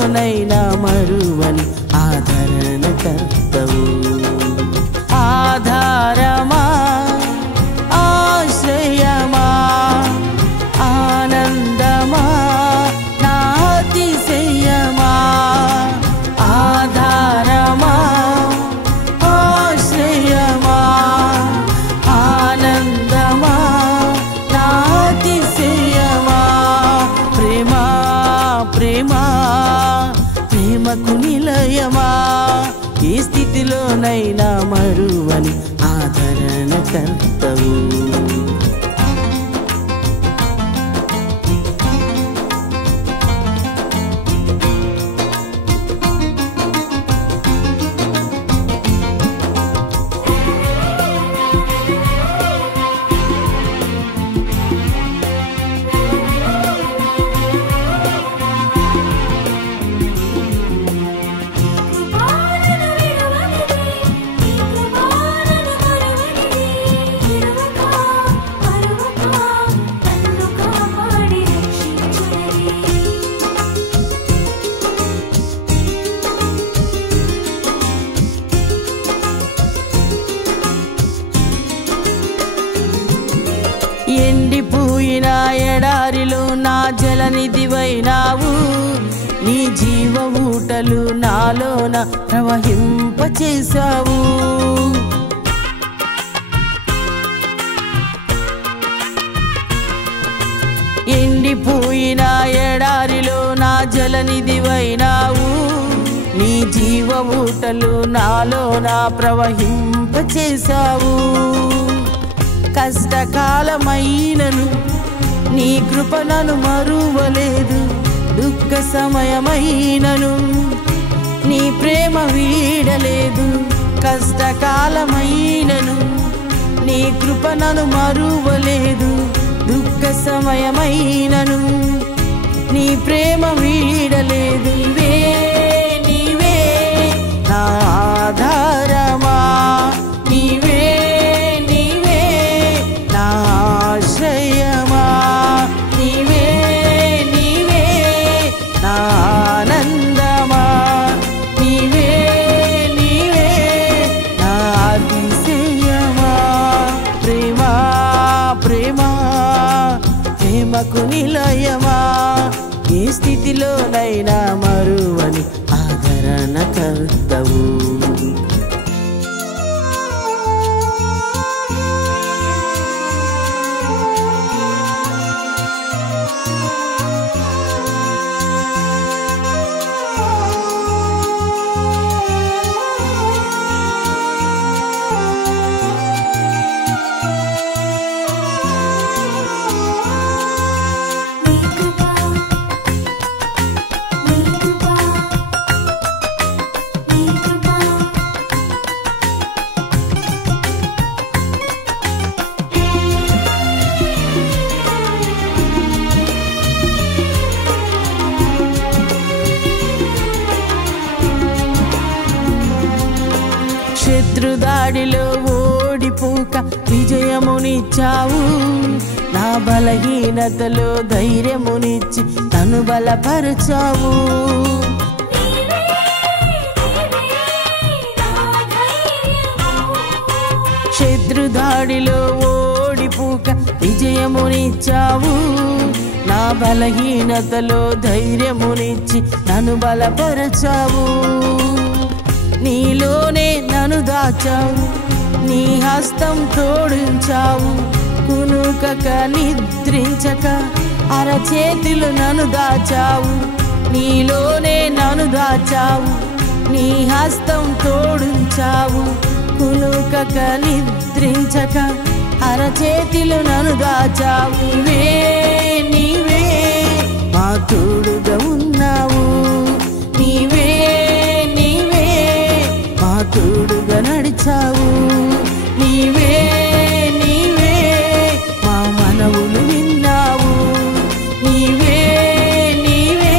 స్థితిలోనైనా మరువని ఆదరణకర్తవు. ఆధారమా, ఆశ్రయమా, ఆనందమా, నా అతిశయమా. ఆధారమా, ఆశ్రయమా, ఆనందమా, నా అతిశయమా. ప్రేమా ప్రేమా ప్రేమకు నిలయమా, ఏ స్థితిలోనైనా మరువని ఆదరణకర్తవు. ఎండిపోయిన ఎడారిలో నా జలనిధివైనావు, నీ జీవ ఊటలు నాలోన ప్రవహింపచేశావు. ఎండిపోయిన ఎడారిలో నా జలనిధివైనావు, నీ జీవ ఊటలు నాలోన ప్రవహింపచేశావు. కష్టకాలమైనను నీ కృప నన్ను మరువలేదు, దుఃఖ సమయమైనను నీ ప్రేమ వీడలేదు. కష్టకాలమైనను నీ కృప నన్ను మరువలేదు, దుఃఖ సమయమైనను నీ ప్రేమ వీడలేదు. నీవే నీవే నా ఆధారమా, నీవే ఆశ్రయమా, నీవే నీవే నా ఆనందమా, నీవే నీవే నా అతిశయమా. ప్రేమా ప్రేమా ప్రేమకు నిలయమా, ఏ స్థితిలోనైనా మరువని ఆదరణకర్తవు. శత్రుదాడిలో ఓడిపోక విజయమునిచ్చావు, నా బలహీనతలో ధైర్యమునిచ్చి నన్ను బలపరచావు. శత్రుదాడిలో ఓడిపోక విజయమునిచ్చావు, నా బలహీనతలో ధైర్యమునిచ్చి నన్ను బలపరచావు. నీలోనే నన్ను దాచావు, నీ హస్తం తోడించావు. కునుకక నిద్రించక అరచేతులు నన్ను దాచావు, నీలోనే నన్ను దాచావు. నీ హస్తం తోడించావు, కునుకక నిద్రించక అరచేతులు నన్ను దాచావు. నీవే నీవే మా తోడుగా ఉన్నావు, నీవే నీవే మా తోడుగా నడిచావు. నీవే నీవే మా మనవులు విన్నావు, నీవే నీవే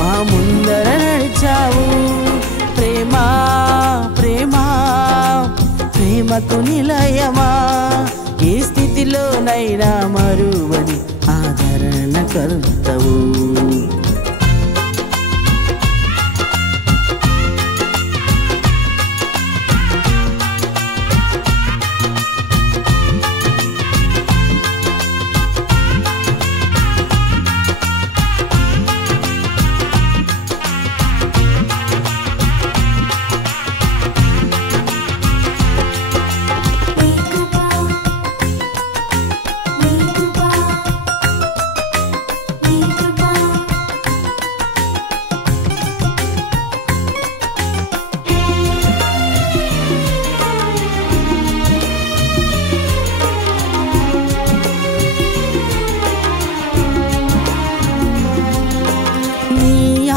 మా ముందర నడిచావు. ప్రేమా ప్రేమా ప్రేమకు నిలయమా, ఏ స్థితిలోనైనా మరువని ఆదరణకర్తవు.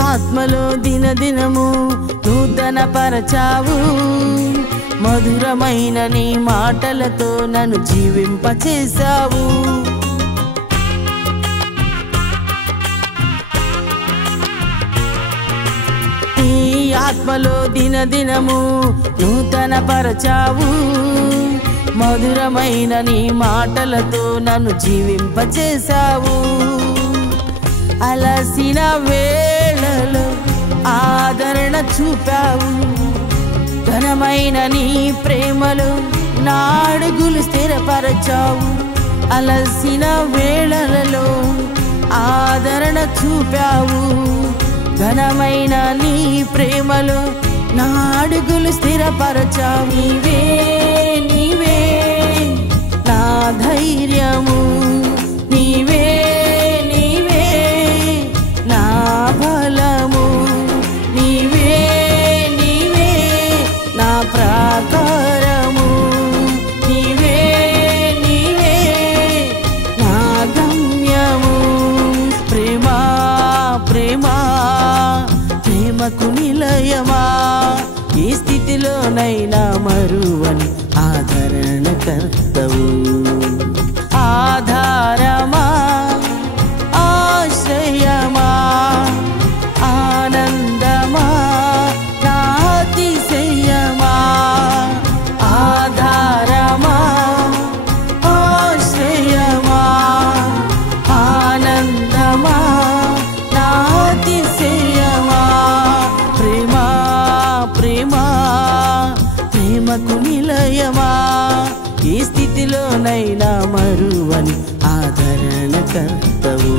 ఆత్మలో దినదినము నూతన పరచావు మధురమైన నీ మాటలతో నన్ను జీవింపచేశావు నీ ఆత్మలో దినదినము నూతన పరచావు మధురమైన నీ మాటలతో నన్ను జీవింపచేశావు అలసిన వేళలో ఆదరణ చూపావు ఘనమైన నీ ప్రేమలో నా అడుగులు స్థిరపరచావు అలసిన వేళలలో ఆదరణ చూపావు ఘనమైన నీ ప్రేమలో నా అడుగులు స్థిరపరచావు నీవే నీవే నా ధైర్యము నీవే నీవే నా బలము నీవే నీవే నా ప్రాకారము నీవే నీవే నా గమ్యము ప్రేమా ప్రేమా ప్రేమకు నిలయమా ఈ స్థితిలోనైనా మరువని ఆదరణకర్తవు ఆధారమా ఆశ్రయమా ఆనందమా నా అతిశయమా ఆధారమా ఆశ్రయమా ఆనందమా నా అతిశయమా ప్రేమా ప్రేమా ప్రేమకు నిలయమా ఈ స్థితిలోనైనా మరువని ఆదరణకర్తవు